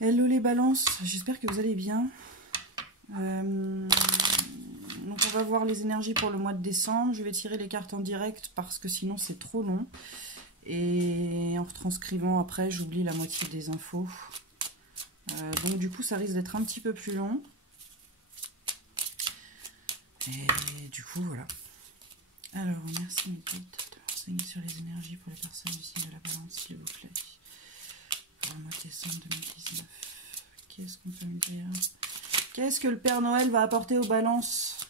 Hello les balances, j'espère que vous allez bien. Donc on va voir les énergies pour le mois de décembre. Je vais tirer les cartes en direct parce que sinon c'est trop long. Et en retranscrivant après, j'oublie la moitié des infos. Donc du coup ça risque d'être un petit peu plus long. Et du coup voilà. Alors merci mes guides de m'enseigner sur les énergies pour les personnes du signe de la balance s'il vous plaît. Pour le mois de décembre 2019. Qu'est-ce qu'on peut me dire? Qu'est-ce que le Père Noël va apporter aux balances?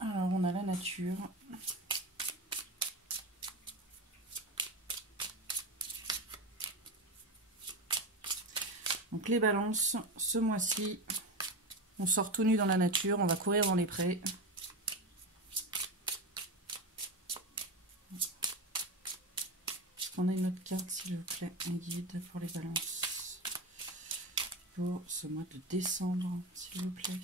Alors, on a la nature. Donc, les balances, ce mois-ci, on sort tout nu dans la nature, on va courir dans les prés. On a une autre carte, s'il vous plaît, un guide pour les balances. Pour ce mois de décembre, s'il vous plaît.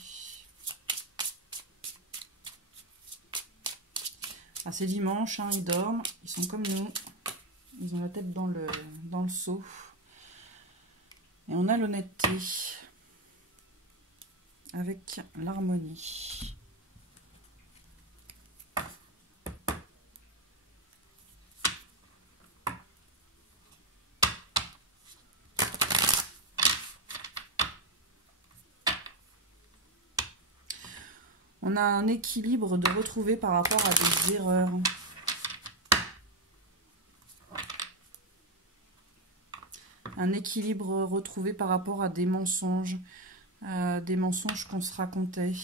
Ah, c'est dimanche, hein, ils dorment, ils sont comme nous. Ils ont la tête dans le seau. Et on a l'honnêteté avec l'harmonie. On a un équilibre de retrouver par rapport à des erreurs. Un équilibre retrouvé par rapport à des mensonges qu'on se racontait.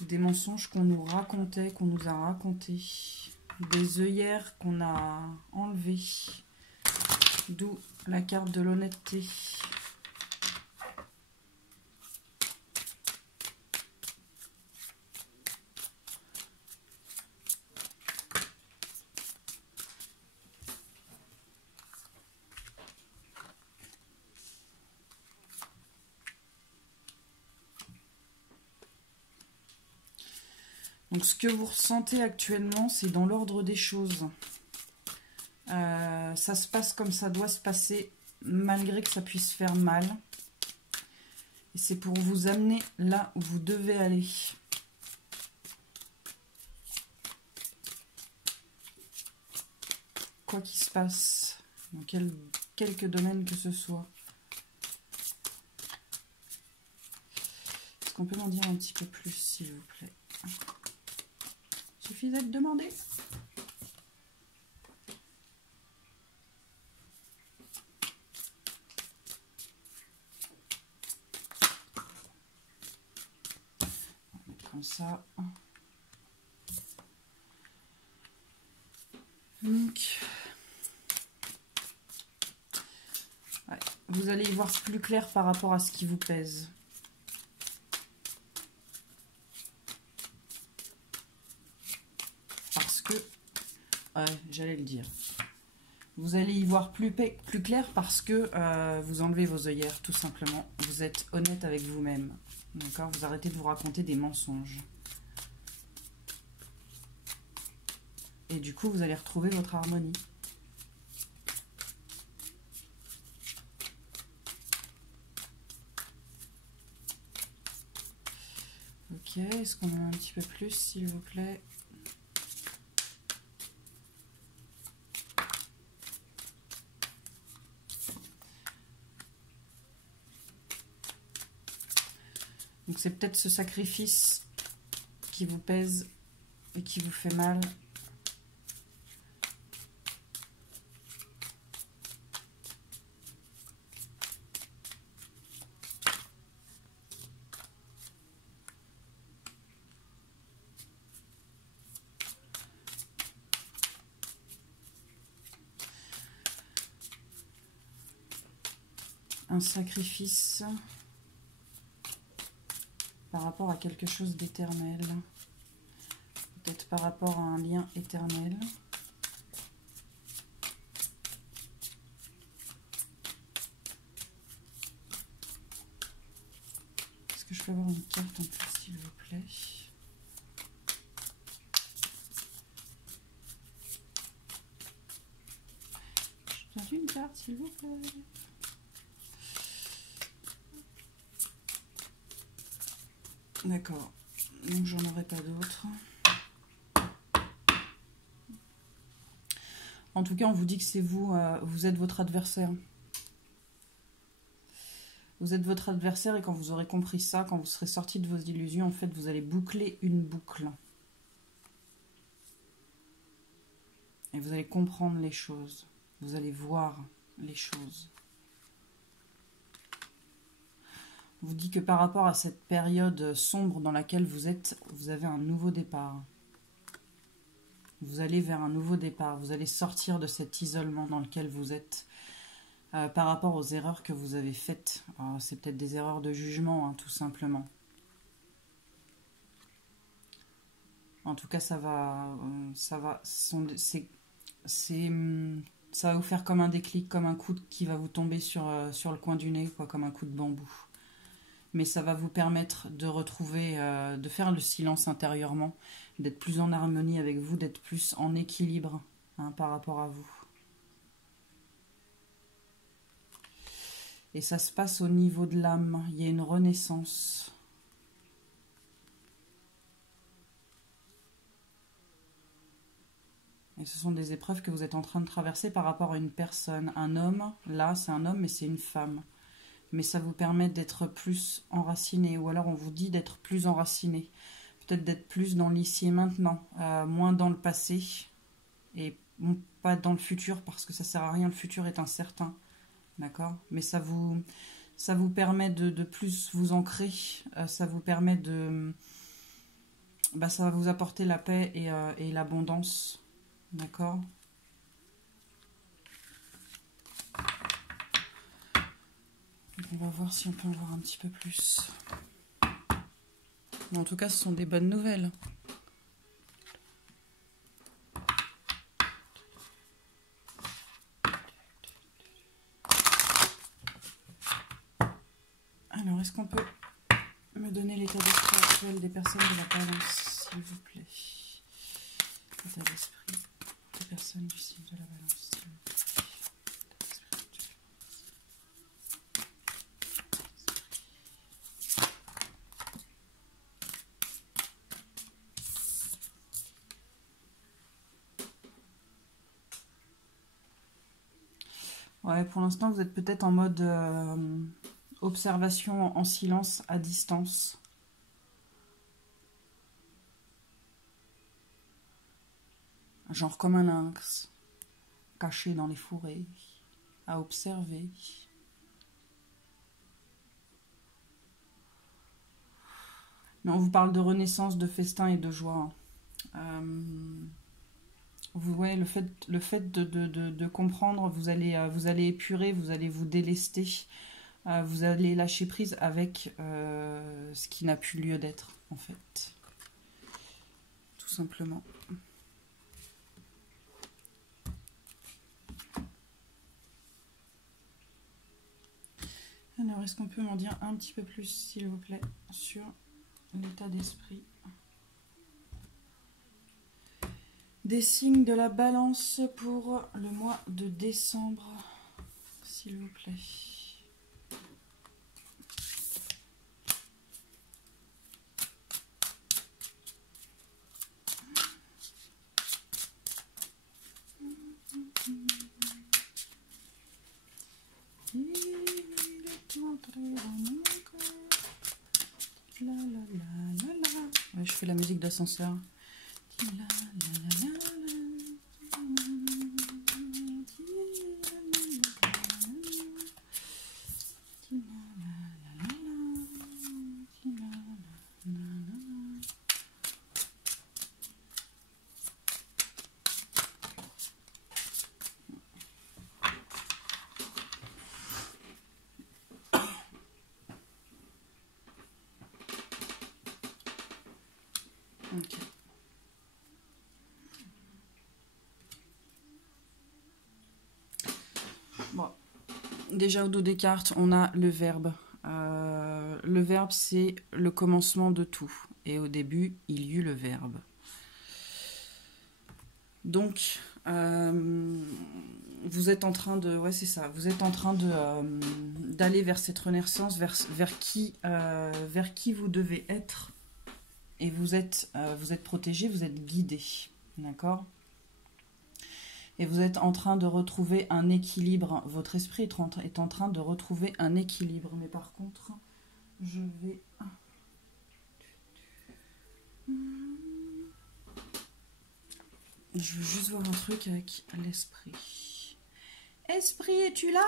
Des mensonges qu'on nous racontait, qu'on nous a racontés. Des œillères qu'on a enlevées. D'où la carte de l'honnêteté. Donc ce que vous ressentez actuellement, c'est dans l'ordre des choses. Ça se passe comme ça doit se passer, malgré que ça puisse faire mal. Et c'est pour vous amener là où vous devez aller. Quoi qu'il se passe, dans quelque domaine que ce soit. Est-ce qu'on peut m'en dire un petit peu plus, s'il vous plaît? Suffit d'être demandé. On va mettre comme ça. Donc, ouais, vous allez y voir plus clair par rapport à ce qui vous pèse. Parce que, ouais, j'allais le dire. Vous allez y voir plus clair parce que vous enlevez vos œillères, tout simplement. Vous êtes honnête avec vous-même. D'accord? Vous arrêtez de vous raconter des mensonges. Et du coup, vous allez retrouver votre harmonie. Ok, est-ce qu'on en a un petit peu plus, s'il vous plaît? Donc c'est peut-être ce sacrifice qui vous pèse et qui vous fait mal. Un sacrifice par rapport à quelque chose d'éternel, peut-être par rapport à un lien éternel. Est-ce que je peux avoir une carte en plus, s'il vous plaît? Je donne une carte, s'il vous plaît. D'accord. Donc j'en aurai pas d'autres. En tout cas, on vous dit que c'est vous, vous êtes votre adversaire. Vous êtes votre adversaire et quand vous aurez compris ça, quand vous serez sorti de vos illusions, en fait, vous allez boucler une boucle. Et vous allez comprendre les choses. Vous allez voir les choses. On vous dit que par rapport à cette période sombre dans laquelle vous êtes, vous avez un nouveau départ. Vous allez vers un nouveau départ. Vous allez sortir de cet isolement dans lequel vous êtes. Par rapport aux erreurs que vous avez faites. C'est peut-être des erreurs de jugement, hein, tout simplement. En tout cas, ça va vous faire comme un déclic, comme un coup qui va vous tomber sur le coin du nez, quoi, comme un coup de bambou. Mais ça va vous permettre de retrouver, de faire le silence intérieurement, d'être plus en harmonie avec vous, d'être plus en équilibre, hein, par rapport à vous. Et ça se passe au niveau de l'âme. Il y a une renaissance. Et ce sont des épreuves que vous êtes en train de traverser par rapport à une personne. Un homme, là c'est un homme mais c'est une femme. Mais ça vous permet d'être plus enraciné. Ou alors on vous dit d'être plus enraciné. Peut-être d'être plus dans l'ici et maintenant. Moins dans le passé. Et pas dans le futur parce que ça sert à rien. Le futur est incertain. D'accord? Mais ça vous permet de plus vous ancrer. Ça vous permet de... ça va vous apporter la paix et l'abondance. D'accord? On va voir si on peut en voir un petit peu plus. Mais en tout cas, ce sont des bonnes nouvelles. Alors, est-ce qu'on peut me donner l'état d'esprit actuel des personnes de la balance, s'il vous plaît? L'état d'esprit des personnes du signe de la balance, s'il vous plaît. Ouais, pour l'instant, vous êtes peut-être en mode observation en silence, à distance. Genre comme un lynx, caché dans les forêts, à observer. Mais on vous parle de renaissance, de festin et de joie. Vous voyez, le fait de comprendre, vous allez épurer, vous allez vous délester, vous allez lâcher prise avec ce qui n'a plus lieu d'être, en fait. Tout simplement. Alors, est-ce qu'on peut m'en dire un petit peu plus, s'il vous plaît, sur l'état d'esprit des signes de la balance pour le mois de décembre, s'il vous plaît. Ouais, je fais la musique d'ascenseur. Okay. Bon, déjà au dos des cartes, on a le verbe le verbe, c'est le commencement de tout. Et au début, il y eut le verbe. Donc, vous êtes en train de... Ouais, c'est ça. Vous êtes en train d'aller vers cette renaissance, vers qui vous devez être. Et vous êtes protégé, vous êtes guidé. D'accord ? Et vous êtes en train de retrouver un équilibre. Votre esprit est en train de retrouver un équilibre. Mais par contre, je vais... Je veux juste voir un truc avec l'esprit. Esprit, es-tu là?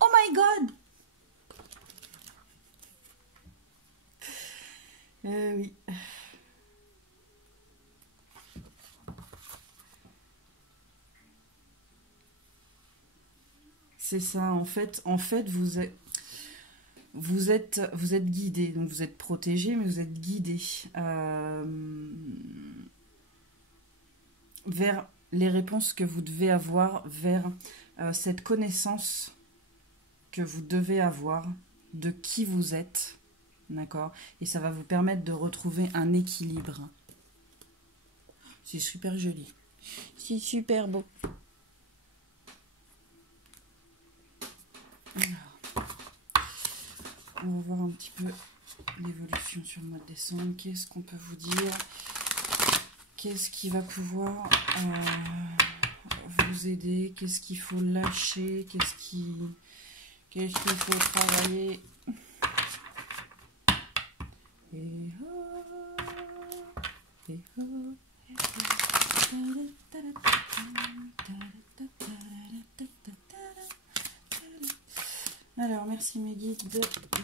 Oh my god! Oui. C'est ça, en fait, vous êtes guidé, donc vous êtes protégé, mais vous êtes guidé vers les réponses que vous devez avoir, vers cette connaissance que vous devez avoir de qui vous êtes, d'accord? Et ça va vous permettre de retrouver un équilibre. C'est super joli. C'est super beau. Alors, on va voir un petit peu l'évolution sur le mois de décembre. Qu'est-ce qu'on peut vous dire? Qu'est-ce qui va pouvoir vous aider? Qu'est-ce qu'il faut lâcher? Qu'est-ce qu'il faut travailler? Alors, merci mes guides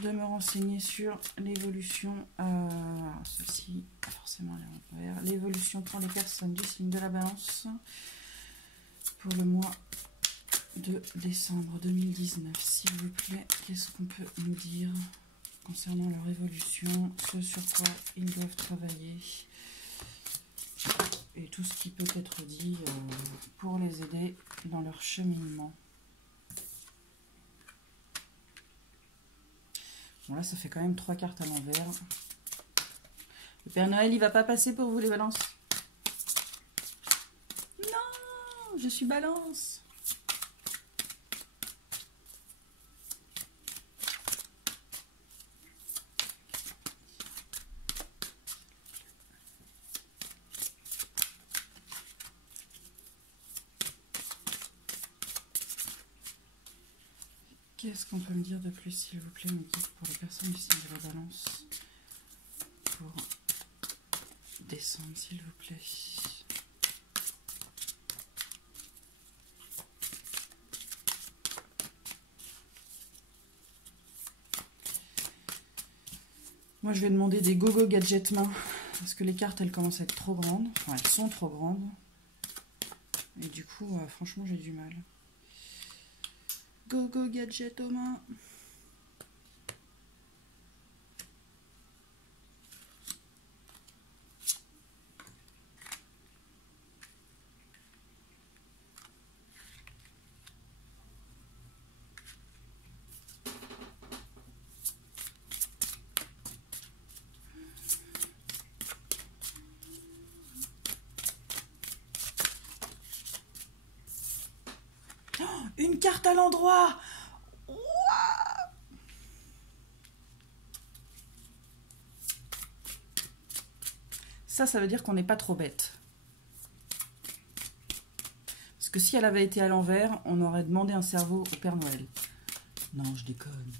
de me renseigner sur l'évolution, ceci, forcément l'évolution pour les personnes du signe de la Balance pour le mois de décembre 2019. S'il vous plaît, qu'est-ce qu'on peut nous dire concernant leur évolution, ce sur quoi ils doivent travailler et tout ce qui peut être dit pour les aider dans leur cheminement. Bon là ça fait quand même 3 cartes à l'envers. Le Père Noël il va pas passer pour vous les balances. Non, je suis balance. Qu'est-ce qu'on peut me dire de plus, s'il vous plaît, mes guides, pour les personnes du signe de la Balance pour décembre, s'il vous plaît. Moi, je vais demander des gogo gadget main, parce que les cartes, elles commencent à être trop grandes. Enfin, elles sont trop grandes. Et du coup, franchement, j'ai du mal. Gogo gadget aux mains. Oh, une carte à l'endroit. Ça veut dire qu'on n'est pas trop bête. Parce que si elle avait été à l'envers, on aurait demandé un cerveau au Père Noël. Non, je déconne.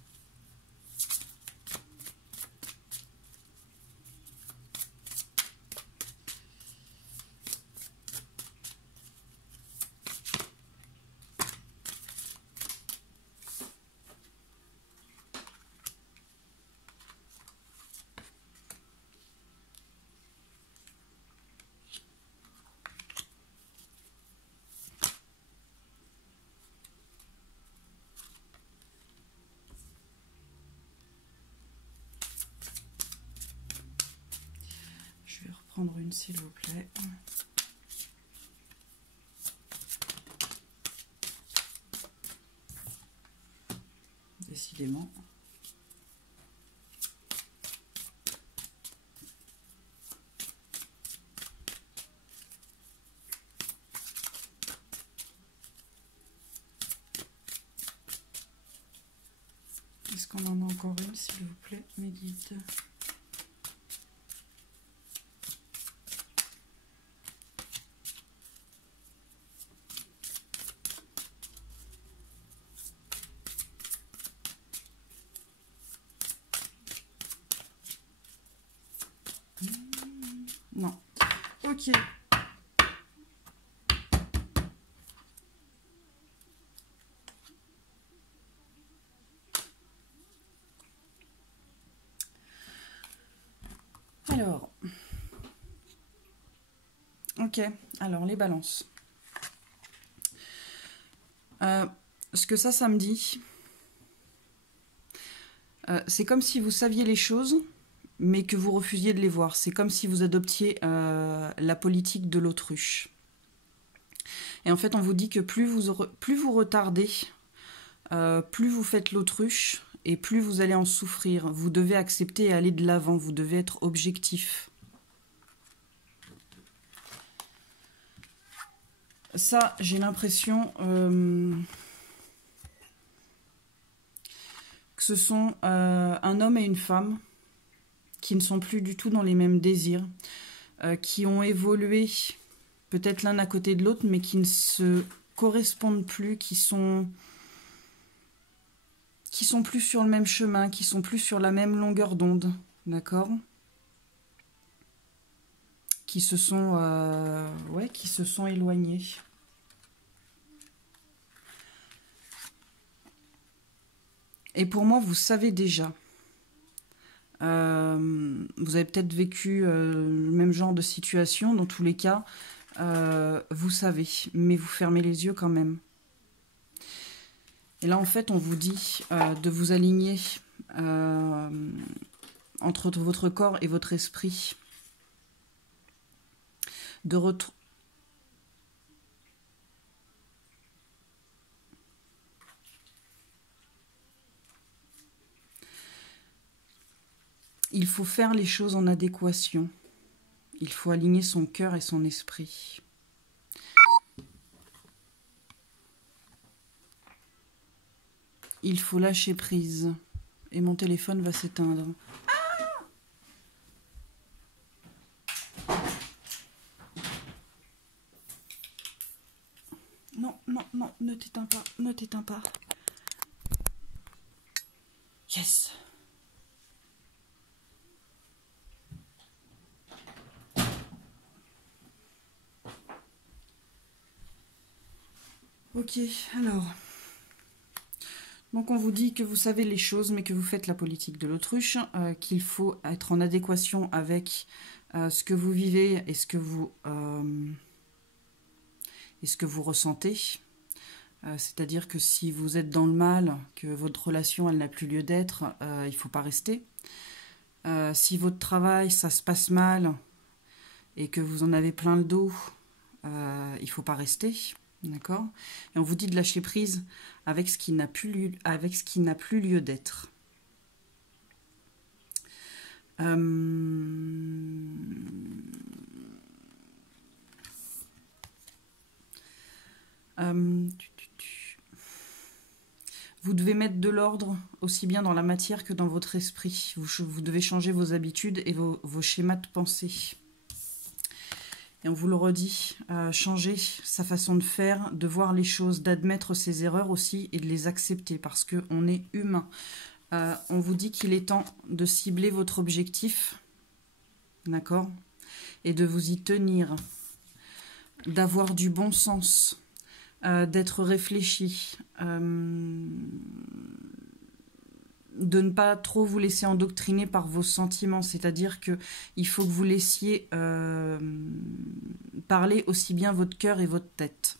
Prendre une s'il vous plaît. décidément. Est-ce qu'on en a encore une, s'il vous plaît, mes guides? Non. Ok. Alors. Ok. Alors, les balances. Ce que ça me dit, c'est comme si vous saviez les choses, mais que vous refusiez de les voir. C'est comme si vous adoptiez la politique de l'autruche. Et en fait, on vous dit que plus vous retardez, plus vous faites l'autruche, et plus vous allez en souffrir. Vous devez accepter et aller de l'avant. Vous devez être objectif. Ça, j'ai l'impression que ce sont un homme et une femme qui ne sont plus du tout dans les mêmes désirs, qui ont évolué peut-être l'un à côté de l'autre, mais qui ne se correspondent plus, qui sont plus sur le même chemin, qui sont plus sur la même longueur d'onde, d'accord? Qui se sont éloignés. Et pour moi, vous savez déjà. Vous avez peut-être vécu le même genre de situation. Dans tous les cas, vous savez. Mais vous fermez les yeux quand même. Et là, en fait, on vous dit de vous aligner entre votre corps et votre esprit. Il faut faire les choses en adéquation. Il faut aligner son cœur et son esprit. Il faut lâcher prise. Et mon téléphone va s'éteindre. Non, non, non, ne t'éteins pas, ne t'éteins pas. Yes. Ok, alors... Donc on vous dit que vous savez les choses, mais que vous faites la politique de l'autruche, qu'il faut être en adéquation avec ce que vous vivez et ce que vous ressentez. C'est-à-dire que si vous êtes dans le mal, que votre relation elle n'a plus lieu d'être, il ne faut pas rester. Si votre travail ça se passe mal et que vous en avez plein le dos, il ne faut pas rester. D'accord? Et on vous dit de lâcher prise avec ce qui n'a plus lieu d'être. Vous devez mettre de l'ordre aussi bien dans la matière que dans votre esprit. Vous devez changer vos habitudes et vos schémas de pensée. Et on vous le redit, changer sa façon de faire, de voir les choses, d'admettre ses erreurs aussi et de les accepter parce qu'on est humain. On vous dit qu'il est temps de cibler votre objectif, d'accord? Et de vous y tenir, d'avoir du bon sens, d'être réfléchi, de ne pas trop vous laisser endoctriner par vos sentiments, c'est-à-dire qu'il faut que vous laissiez parler aussi bien votre cœur et votre tête.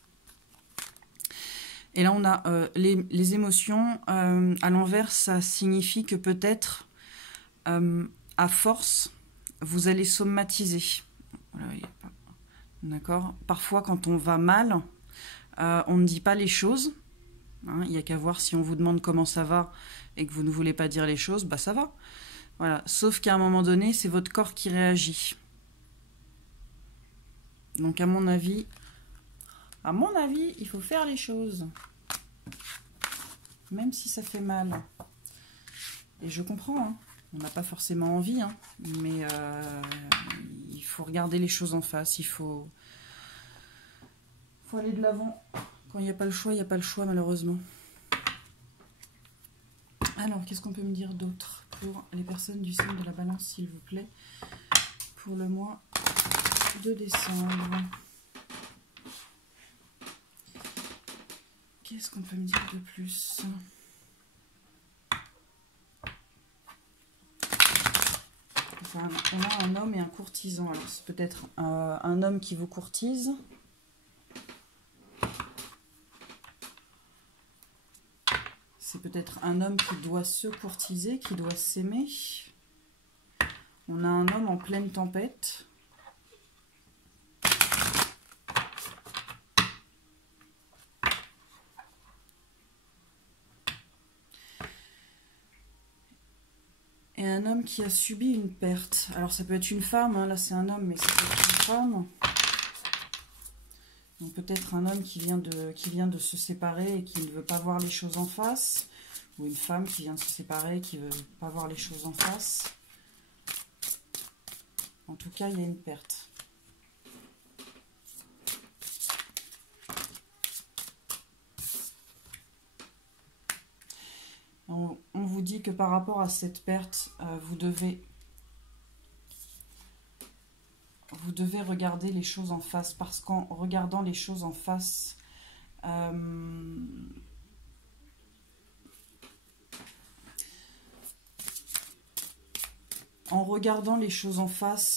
Et là, on a les émotions. À l'envers, ça signifie que peut-être, à force, vous allez somatiser. Voilà, d'accord. Parfois, quand on va mal, on ne dit pas les choses. Hein, il n'y a qu'à voir si on vous demande comment ça va et que vous ne voulez pas dire les choses, bah ça va. Voilà. Sauf qu'à un moment donné, c'est votre corps qui réagit. Donc à mon avis, il faut faire les choses. Même si ça fait mal. Et je comprends, hein. On n'a pas forcément envie, hein. Mais il faut regarder les choses en face. Il faut aller de l'avant. Quand il n'y a pas le choix, il n'y a pas le choix, malheureusement. Alors, qu'est-ce qu'on peut me dire d'autre pour les personnes du signe de la Balance, s'il vous plaît, pour le mois de décembre? Qu'est-ce qu'on peut me dire de plus? Enfin, on a un homme et un courtisan. Alors, c'est peut-être un homme qui vous courtise. C'est peut-être un homme qui doit se courtiser, qui doit s'aimer. On a un homme en pleine tempête. Et un homme qui a subi une perte. Alors ça peut être une femme, hein. Là c'est un homme, mais ça peut être une femme. Donc peut-être un homme qui vient de se séparer et qui ne veut pas voir les choses en face. Ou une femme qui vient de se séparer et qui ne veut pas voir les choses en face. En tout cas, il y a une perte. On vous dit que par rapport à cette perte, vous devez regarder les choses en face. Parce qu'en regardant les choses en face,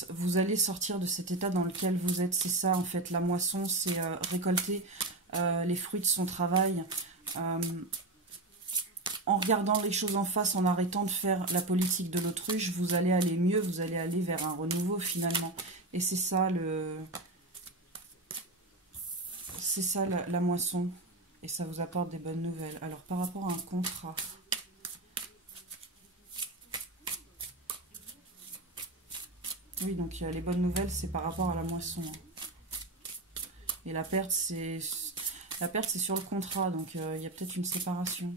vous allez sortir de cet état dans lequel vous êtes. C'est ça, en fait, la moisson, c'est récolter les fruits de son travail. En regardant les choses en face, en arrêtant de faire la politique de l'autruche, vous allez aller mieux, vous allez aller vers un renouveau, finalement. Et c'est ça, la moisson. Et ça vous apporte des bonnes nouvelles. Alors, par rapport à un contrat... Oui, donc les bonnes nouvelles, c'est par rapport à la moisson. Et la perte, c'est sur le contrat, donc il y a peut-être une séparation.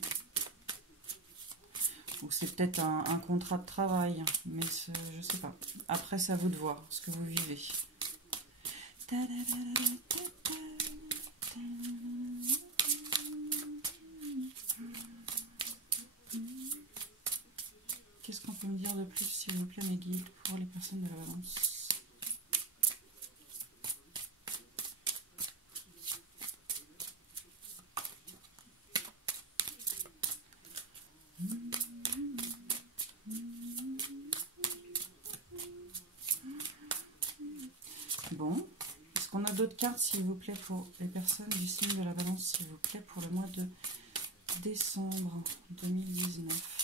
Ou c'est peut-être un contrat de travail, mais je sais pas. Après, c'est à vous de voir ce que vous vivez. Qu'est-ce qu'on peut me dire de plus, s'il vous plaît, mes guides, pour les personnes de la Balance? Bon. Est-ce qu'on a d'autres cartes, s'il vous plaît, pour les personnes du signe de la Balance, s'il vous plaît, pour le mois de décembre 2019?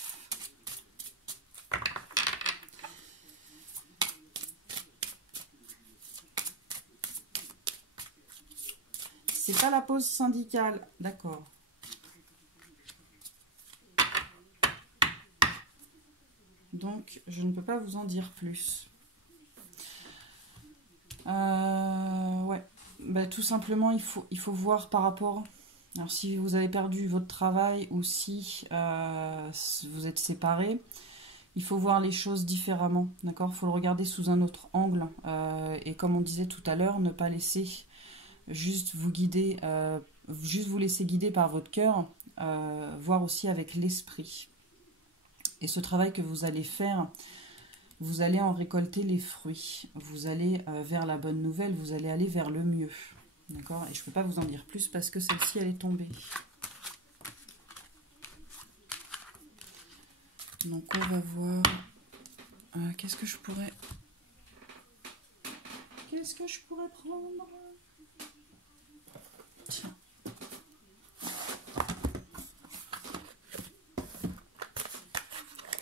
C'est pas la pause syndicale, d'accord. Donc, je ne peux pas vous en dire plus. Ouais. Bah, tout simplement, il faut voir par rapport... Alors, si vous avez perdu votre travail ou si vous êtes séparés, il faut voir les choses différemment, d'accord? Il faut le regarder sous un autre angle. Et comme on disait tout à l'heure, ne pas laisser juste vous guider, juste vous laisser guider par votre cœur, voir aussi avec l'esprit. Et ce travail que vous allez faire, vous allez en récolter les fruits. Vous allez vers la bonne nouvelle, vous allez aller vers le mieux. D'accord? Et je ne peux pas vous en dire plus parce que celle-ci, elle est tombée. Donc on va voir... qu'est-ce que je pourrais... prendre? Tiens.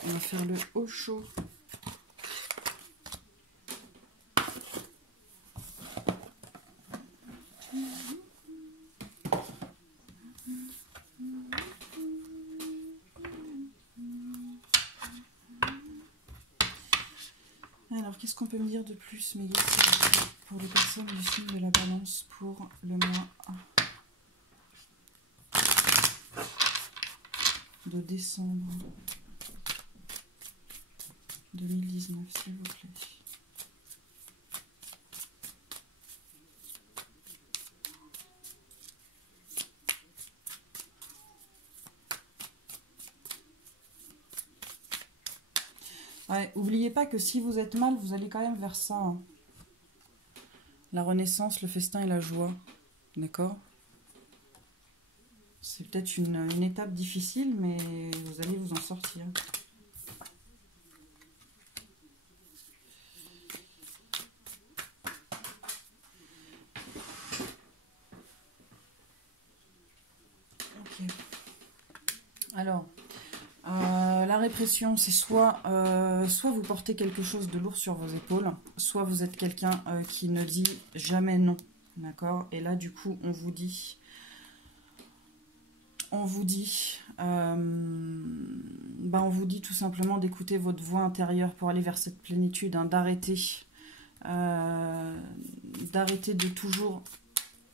On va faire le haut chaud. Alors, qu'est-ce qu'on peut me dire de plus, Mélisse, pour les personnes du signe de la Balance pour le mois de décembre 2019, s'il vous plaît. Ouais, oubliez pas que si vous êtes mal, vous allez quand même vers ça, hein. La renaissance, le festin et la joie. D'accord? C'est peut-être une étape difficile, mais vous allez vous en sortir. Ok. Alors, la répression, c'est soit vous portez quelque chose de lourd sur vos épaules, soit vous êtes quelqu'un qui ne dit jamais non. D'accord? Et là, du coup, on vous dit on vous dit tout simplement d'écouter votre voix intérieure pour aller vers cette plénitude, hein, d'arrêter de toujours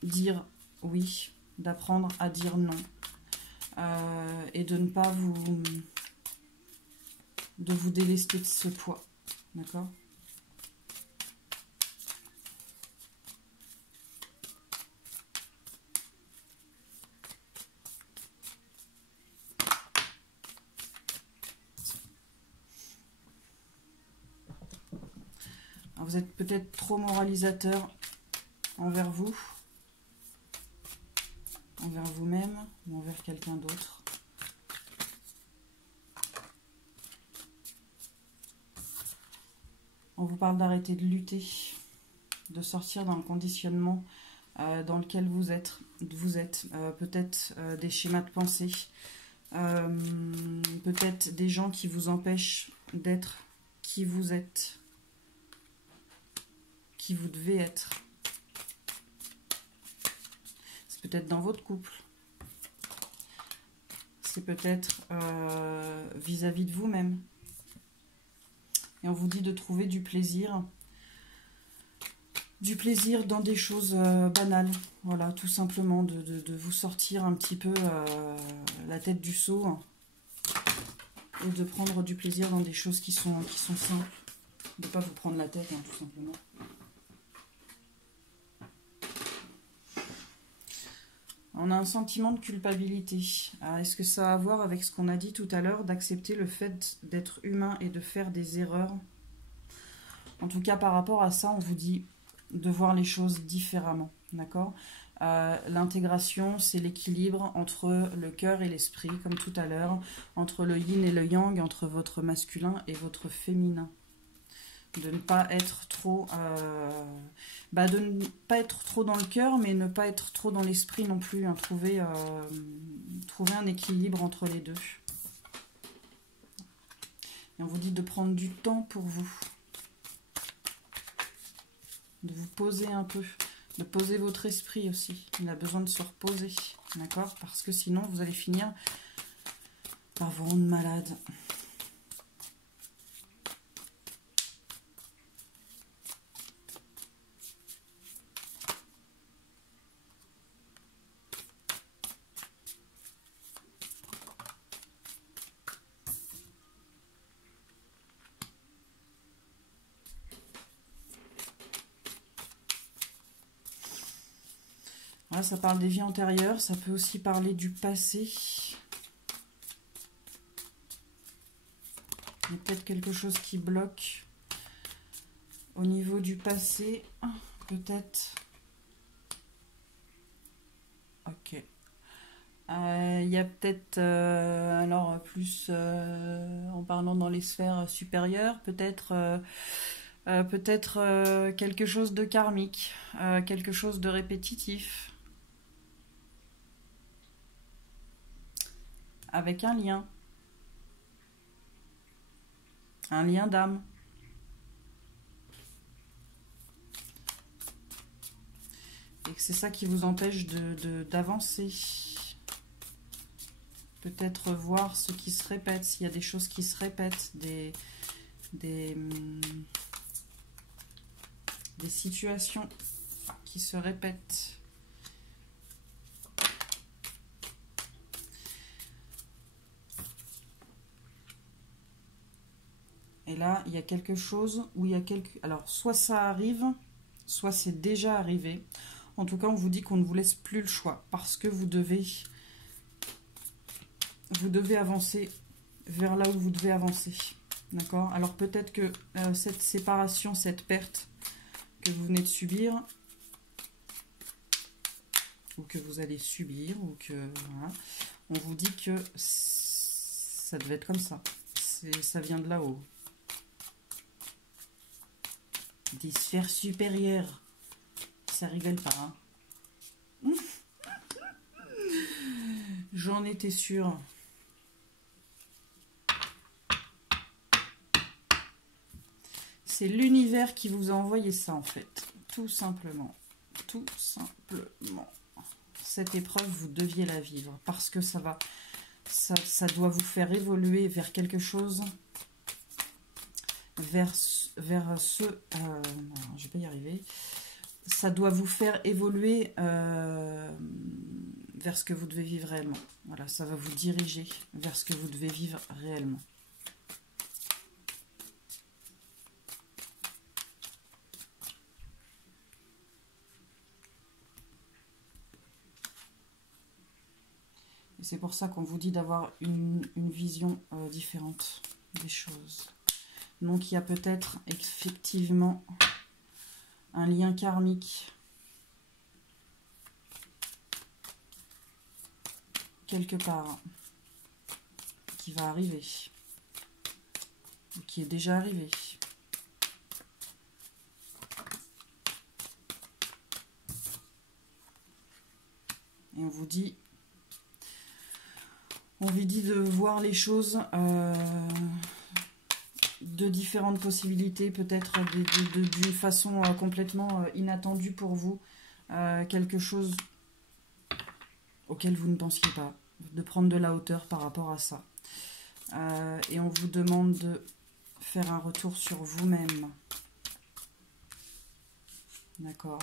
dire oui, d'apprendre à dire non, et de ne pas vous délester de ce poids, d'accord? Alors, vous êtes peut-être trop moralisateur envers vous, envers vous-même ou envers quelqu'un d'autre. On vous parle d'arrêter de lutter, de sortir dans le conditionnement dans lequel vous êtes peut-être des schémas de pensée, peut-être des gens qui vous empêchent d'être qui vous êtes, qui vous devez être. C'est peut-être dans votre couple, c'est peut-être vis-à-vis de vous-même. Et on vous dit de trouver du plaisir dans des choses banales. Voilà, tout simplement, de vous sortir un petit peu la tête du seau et de prendre du plaisir dans des choses qui sont simples. De ne pas vous prendre la tête, hein, tout simplement. On a un sentiment de culpabilité. Est-ce que ça a à voir avec ce qu'on a dit tout à l'heure, d'accepter le fait d'être humain et de faire des erreurs? En tout cas, par rapport à ça, on vous dit de voir les choses différemment, d'accord? L'intégration, c'est l'équilibre entre le cœur et l'esprit, comme tout à l'heure, entre le yin et le yang, entre votre masculin et votre féminin. De ne pas être trop de ne pas être trop dans le cœur, mais ne pas être trop dans l'esprit non plus, hein. Trouver un équilibre entre les deux. Et on vous dit de prendre du temps pour vous, de vous poser un peu, de poser votre esprit aussi. Il a besoin de se reposer, d'accord? Parce que sinon vous allez finir par vous rendre malade. Là, ça parle des vies antérieures, ça peut aussi parler du passé. Il y a peut-être quelque chose qui bloque au niveau du passé. Peut-être. Ok. Il y a peut-être, alors plus en parlant dans les sphères supérieures, peut-être quelque chose de karmique, quelque chose de répétitif. Avec un lien d'âme. Et que c'est ça qui vous empêche d'avancer. Peut-être voir ce qui se répète, s'il y a des choses qui se répètent, des situations qui se répètent. Et là, il y a quelque chose où il y a quelque... Alors, soit ça arrive, soit c'est déjà arrivé. En tout cas, on vous dit qu'on ne vous laisse plus le choix parce que vous devez avancer vers là où vous devez avancer. D'accord? Alors, peut-être que cette séparation, cette perte que vous venez de subir, ou que vous allez subir, ou que... Voilà, on vous dit que ça devait être comme ça. Ça vient de là-haut. Des sphères supérieures. Ça rigole pas, hein. J'en étais sûre. C'est l'univers qui vous a envoyé ça, en fait. Tout simplement. Tout simplement. Cette épreuve, vous deviez la vivre. Parce que ça doit vous faire évoluer vers quelque chose... vers ce... je vais pas y arriver. Ça doit vous faire évoluer vers ce que vous devez vivre réellement. Voilà, ça va vous diriger vers ce que vous devez vivre réellement. Et c'est pour ça qu'on vous dit d'avoir une vision différente des choses. Donc il y a peut-être effectivement un lien karmique quelque part qui va arriver, ou qui est déjà arrivé. Et on vous dit de voir les choses de différentes possibilités, peut-être d'une façon complètement inattendue pour vous, quelque chose auquel vous ne pensiez pas, de prendre de la hauteur par rapport à ça. Et on vous demande de faire un retour sur vous-même. D'accord?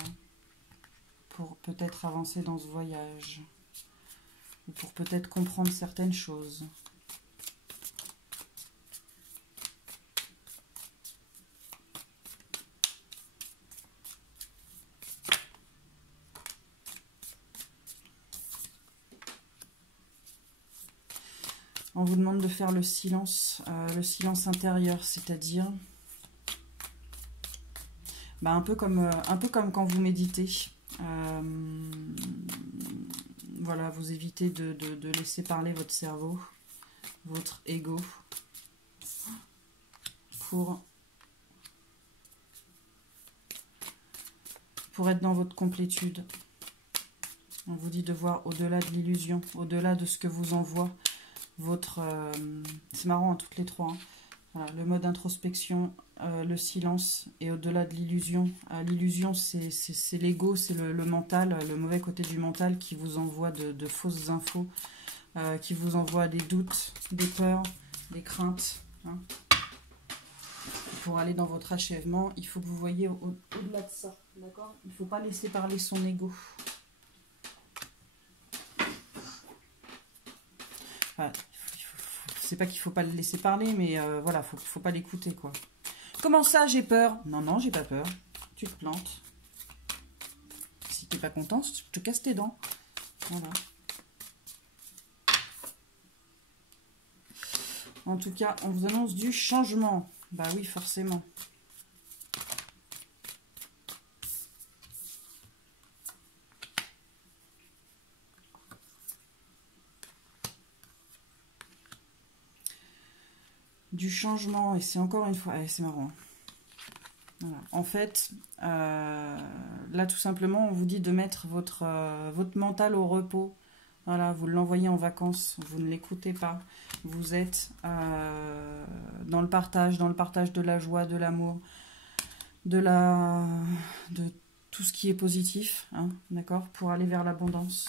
Pour peut-être avancer dans ce voyage. Ou pour peut-être comprendre certaines choses. On vous demande de faire le silence intérieur, c'est-à-dire un peu comme quand vous méditez. Voilà, vous évitez de laisser parler votre cerveau, votre ego, pour être dans votre complétude. On vous dit de voir au-delà de l'illusion, au-delà de ce que vous envoie votre... c'est marrant, hein, toutes les trois. Hein. Voilà, le mode introspection, le silence et au-delà de l'illusion. L'illusion, c'est l'ego, c'est le mental, le mauvais côté du mental qui vous envoie de fausses infos, qui vous envoie des doutes, des peurs, des craintes. Hein. Pour aller dans votre achèvement, il faut que vous voyez au-delà de ça. D'accord ? Il ne faut pas laisser parler son ego. Voilà. C'est pas qu'il faut pas le laisser parler, mais voilà, faut pas l'écouter, quoi. Comment ça, j'ai peur? Non, non, j'ai pas peur. Tu te plantes. Si t'es pas content, tu te casses tes dents. Voilà. En tout cas, on vous annonce du changement. Bah oui, forcément. Du changement, et c'est encore une fois... c'est marrant. Voilà. En fait, là, tout simplement, on vous dit de mettre votre mental au repos. Voilà, vous l'envoyez en vacances, vous ne l'écoutez pas. Vous êtes dans le partage de la joie, de l'amour, de tout ce qui est positif, hein, d'accord, pour aller vers l'abondance.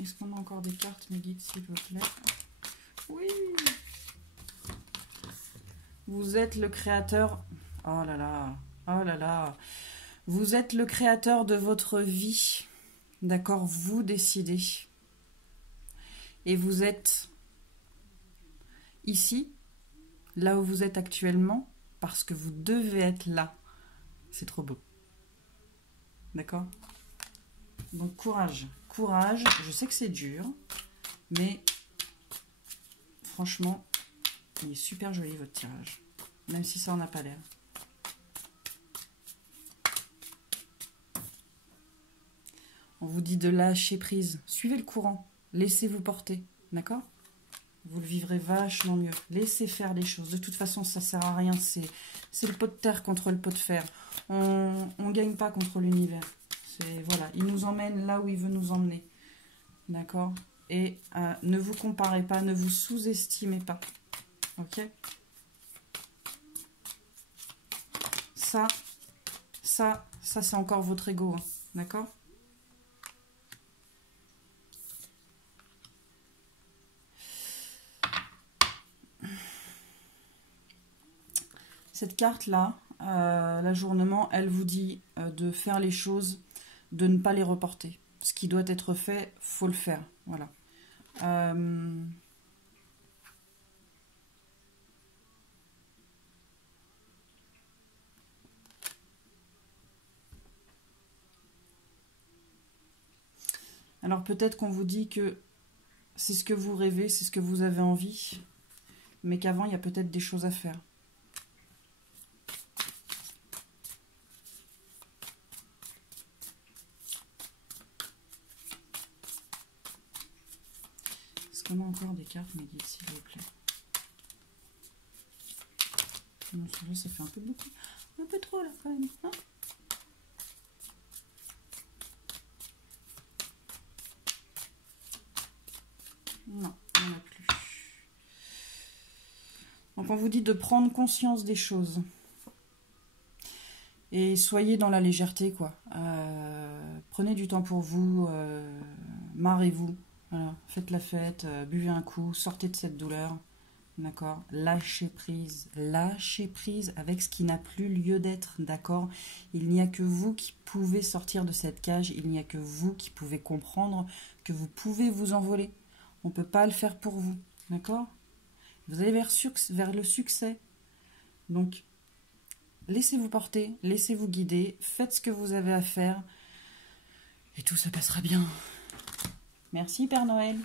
Est-ce qu'on a encore des cartes, mes guides, s'il vous plaît? Oui. Vous êtes le créateur. Oh là là. Oh là là. Vous êtes le créateur de votre vie. D'accord? Vous décidez. Et vous êtes ici, là où vous êtes actuellement, parce que vous devez être là. C'est trop beau. D'accord? Donc courage. Courage. Je sais que c'est dur, mais franchement, il est super joli votre tirage. Même si ça en a pas l'air. On vous dit de lâcher prise. Suivez le courant. Laissez-vous porter. D'accord? Vous le vivrez vachement mieux. Laissez faire les choses. De toute façon, ça sert à rien. C'est le pot de terre contre le pot de fer. On ne gagne pas contre l'univers. Voilà, il nous emmène là où il veut nous emmener. D'accord? Et ne vous comparez pas, ne vous sous-estimez pas. Ok? Ça c'est encore votre ego. Hein. D'accord? Cette carte-là, l'ajournement, elle vous dit de faire les choses, de ne pas les reporter. Ce qui doit être fait, faut le faire. Voilà. Alors peut-être qu'on vous dit que c'est ce que vous rêvez, c'est ce que vous avez envie, mais qu'avant, il y a peut-être des choses à faire. Est-ce qu'on a encore des cartes, mes guides, s'il vous plaît? Non, celui-là, ça fait un peu beaucoup. Un peu trop, là, quand même. Hein? Non, il n'y en a plus. Donc, on vous dit de prendre conscience des choses. Et soyez dans la légèreté, quoi. Prenez du temps pour vous. Marrez-vous. Voilà. Faites la fête. Buvez un coup. Sortez de cette douleur. D'accord? Lâchez prise. Lâchez prise avec ce qui n'a plus lieu d'être. D'accord? Il n'y a que vous qui pouvez sortir de cette cage. Il n'y a que vous qui pouvez comprendre que vous pouvez vous envoler. On ne peut pas le faire pour vous. D'accord? Vous allez vers le succès. Donc, laissez-vous porter, laissez-vous guider, faites ce que vous avez à faire et tout se passera bien. Merci Père Noël.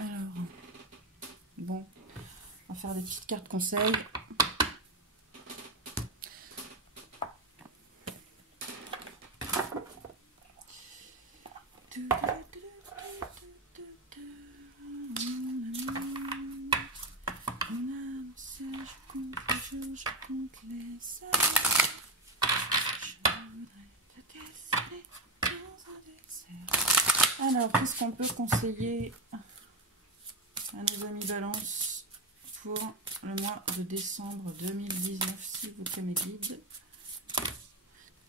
Alors, bon, on va faire des petites cartes conseils. Alors, qu'est-ce qu'on peut conseiller à nos amis Balance pour le mois de décembre 2019, s'il vous plaît, mes guides?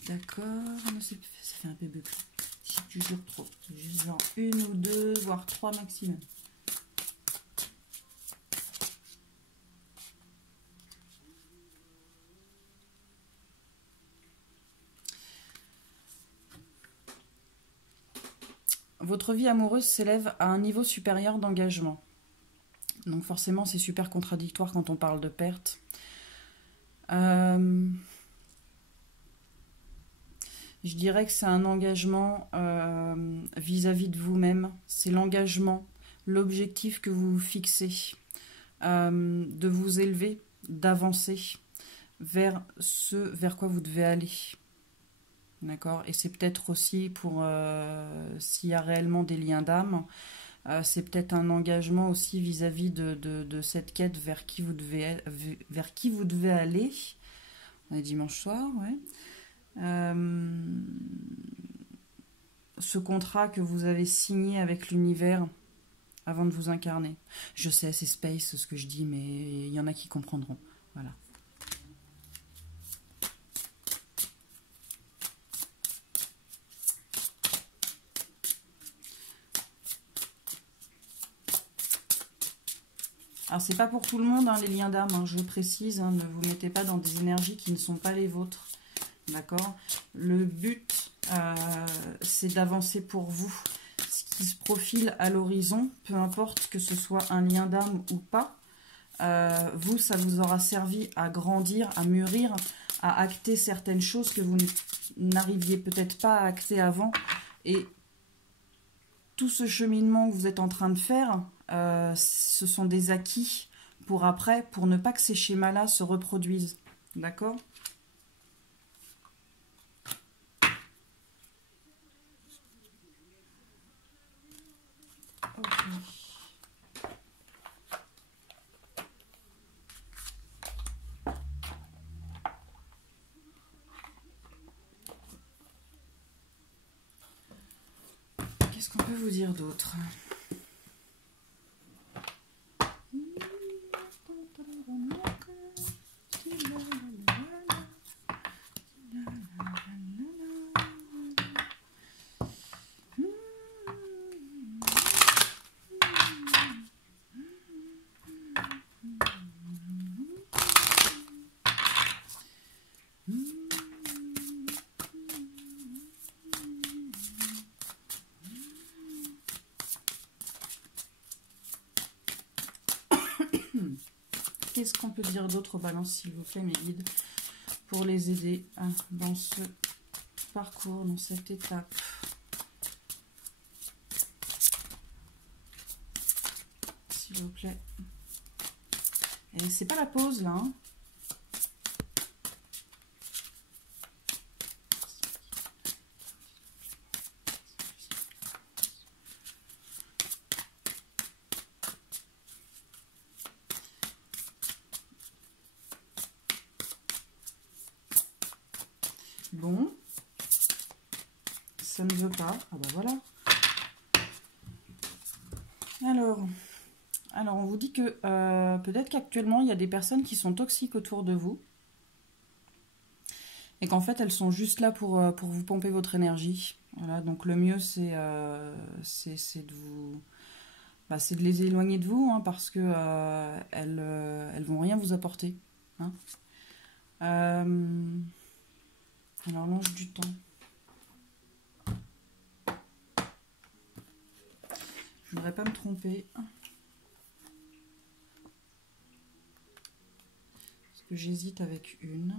D'accord, ça fait un peu beaucoup. Si tu jures trop, juste genre une ou deux, voire trois maximum. Votre vie amoureuse s'élève à un niveau supérieur d'engagement. Donc forcément, c'est super contradictoire quand on parle de perte. Je dirais que c'est un engagement vis-à-vis de vous-même. C'est l'engagement, l'objectif que vous vous fixez, de vous élever, d'avancer vers ce vers quoi vous devez aller. D'accord? Et c'est peut-être aussi pour s'il y a réellement des liens d'âme, c'est peut-être un engagement aussi vis-à-vis de cette quête vers qui vous devez aller. On est dimanche soir, ouais. Ce contrat que vous avez signé avec l'univers avant de vous incarner. Je sais, c'est space ce que je dis, mais il y en a qui comprendront. Voilà. Alors, c'est pas pour tout le monde, hein, les liens d'âme, hein, je précise. Hein, ne vous mettez pas dans des énergies qui ne sont pas les vôtres. D'accord? Le but, c'est d'avancer pour vous. Ce qui se profile à l'horizon, peu importe que ce soit un lien d'âme ou pas, vous, ça vous aura servi à grandir, à mûrir, à acter certaines choses que vous n'arriviez peut-être pas à acter avant. Et tout ce cheminement que vous êtes en train de faire, ce sont des acquis pour après, pour ne pas que ces schémas-là se reproduisent. D'accord? Ok. Qu'est-ce qu'on peut vous dire d'autre? Qu'est-ce qu'on peut dire d'autre aux balances, s'il vous plaît, mes guides, pour les aider dans ce parcours, dans cette étape? S'il vous plaît. Et c'est pas la pause, là. Hein. Bon, ça ne veut pas. Ah bah voilà. Alors on vous dit que peut-être qu'actuellement, il y a des personnes qui sont toxiques autour de vous. Et qu'en fait, elles sont juste là pour vous pomper votre énergie. Voilà, donc le mieux, c'est de vous... Bah, c'est de les éloigner de vous, hein, parce que elles vont rien vous apporter. Hein. Alors, l'ange du temps. Je ne voudrais pas me tromper. Parce que j'hésite avec une.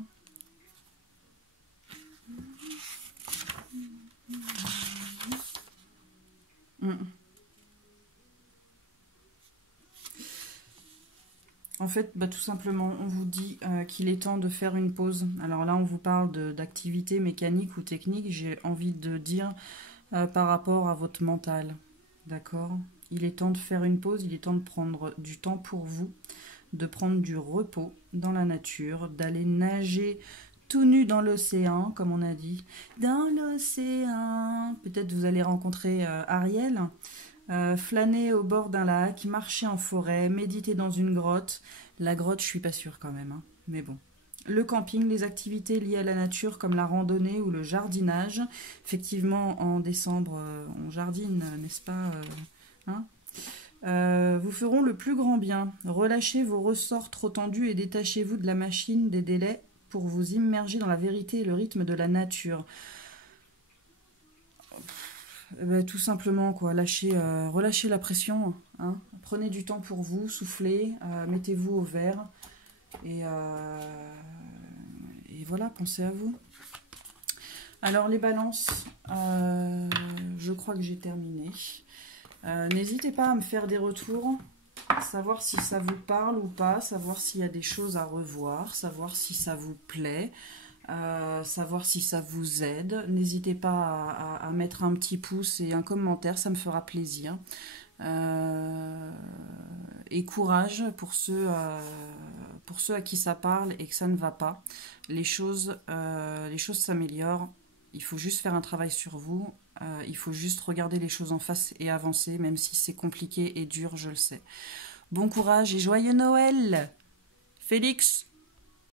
En fait, bah, tout simplement, on vous dit qu'il est temps de faire une pause. Alors là, on vous parle d'activité mécanique ou technique. J'ai envie de dire par rapport à votre mental. D'accord? Il est temps de faire une pause. Il est temps de prendre du temps pour vous, de prendre du repos dans la nature, d'aller nager tout nu dans l'océan, comme on a dit. Dans l'océan. Peut-être vous allez rencontrer Ariel. Flâner au bord d'un lac, marcher en forêt, méditer dans une grotte. La grotte, je suis pas sûre quand même, hein. Mais bon. Le camping, les activités liées à la nature comme la randonnée ou le jardinage. Effectivement, en décembre, on jardine, n'est-ce pas, hein, vous feront le plus grand bien. Relâchez vos ressorts trop tendus et détachez-vous de la machine des délais pour vous immerger dans la vérité et le rythme de la nature. Tout simplement, quoi, relâchez la pression, hein. Prenez du temps pour vous, soufflez, mettez-vous au vert et voilà, pensez à vous. Alors les balances, je crois que j'ai terminé. N'hésitez pas à me faire des retours, savoir si ça vous parle ou pas, savoir s'il y a des choses à revoir, savoir si ça vous plaît. Savoir si ça vous aide. N'hésitez pas à mettre un petit pouce et un commentaire, ça me fera plaisir. Et courage pour ceux à qui ça parle et que ça ne va pas. Les choses s'améliorent. Il faut juste faire un travail sur vous. Il faut juste regarder les choses en face et avancer, même si c'est compliqué et dur, je le sais. Bon courage et joyeux Noël, Félix!